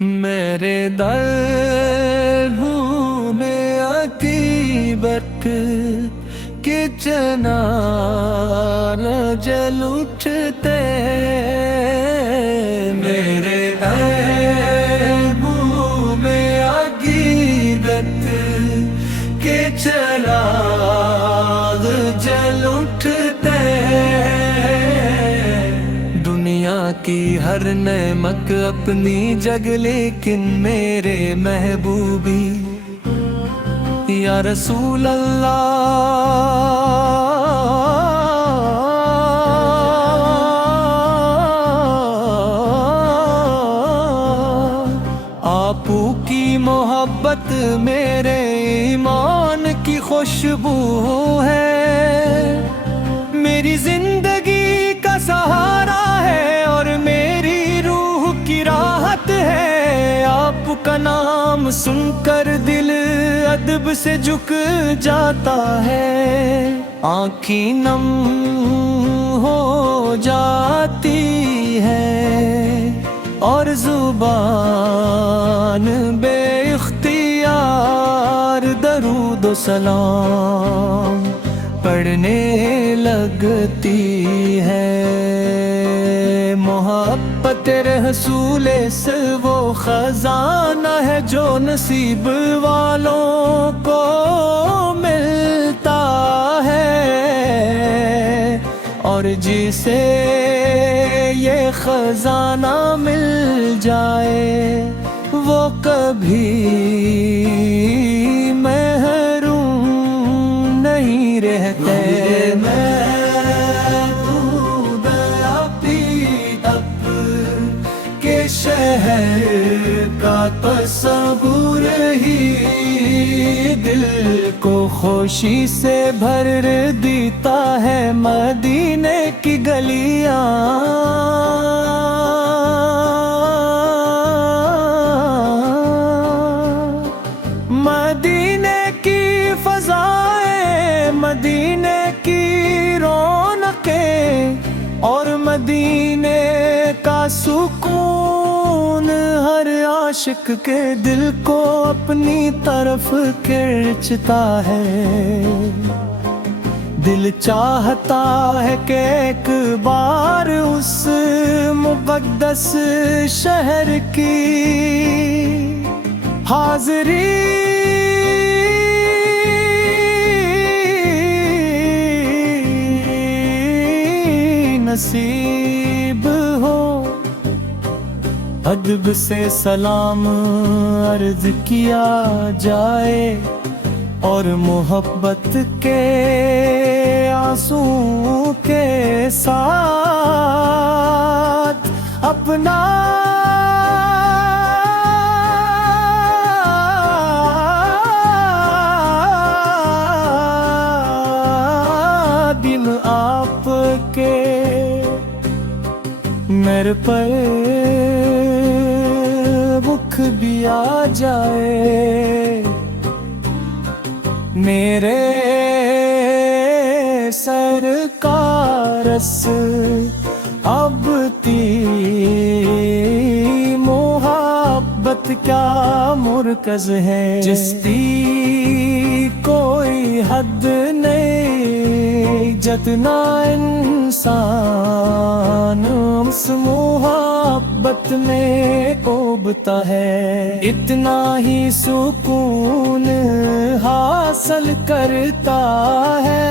میرے در ہوں میں عاقبت کے چنار جل اٹھتے، میرے در ہوں میں عاقبت کے چراغ جل اٹھتے، دنیا کی ہر نعمت اپنی جگ لیکن میرے محبوبی یا رسول اللہ، آپ کی محبت میرے ایمان کی خوشبو ہے، میری زندگی کا سہارا ہے اور میری روح کی راحت ہے، آپ کا نام سن کر دل ادب سے جھک جاتا ہے، آنکھیں نم ہو جاتی ہے اور زبان بے اختیار درود و سلام پڑھنے لگتی ہے، محبت رسول سے وہ خزانہ ہے جو نصیب والوں کو ملتا ہے، اور جسے یہ خزانہ مل جائے وہ کبھی محروم نہیں رہتے، شہر کا تصور ہی دل کو خوشی سے بھر دیتا ہے، مدینے کی گلیاں مدینے کی فضائیں، مدینے کی رونقیں اور مدینے کا سکون ہر عاشق کے دل کو اپنی طرف کھینچتا ہے، دل چاہتا ہے کہ ایک بار اس مقدس شہر کی حاضری نصیب ہو، ادب سے سلام عرض کیا جائے اور محبت کے آنسو کے ساتھ اپنا دل آپ کے میرے پر بھوک بھی آ جائے، میرے سرکارس اب تی محبت کیا مرکز ہے، جس دی کوئی حد نہیں، جتنا انسان اس محبت میں ڈوبتا ہے، اتنا ہی سکون حاصل کرتا ہے،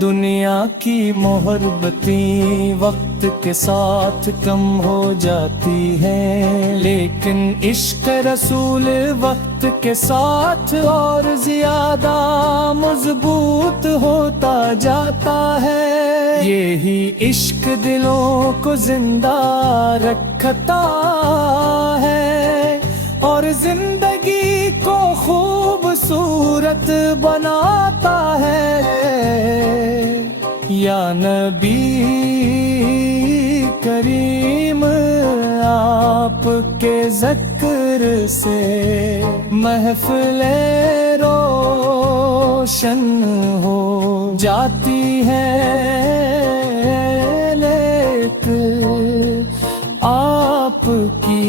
دنیا کی محبتیں وقت کے ساتھ کم ہو جاتی ہیں، لیکن عشق رسول وقت کے ساتھ اور زیادہ مضبوط ہوتا جاتا ہے، یہی عشق دلوں کو زندہ رکھتا ہے اور زندگی کو خوبصورت بناتا ہے، یا نبی کریم آپ کے ذکر سے محفلیں روشن ہو جاتی ہے، لیکن آپ کی